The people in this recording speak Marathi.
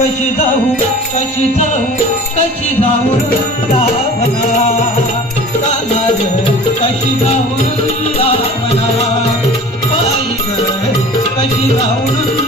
कशी जाऊ कशी जाऊ कशी जाऊ रावणा? कामार कशी जाऊ रावणा? पायी कशी जाऊ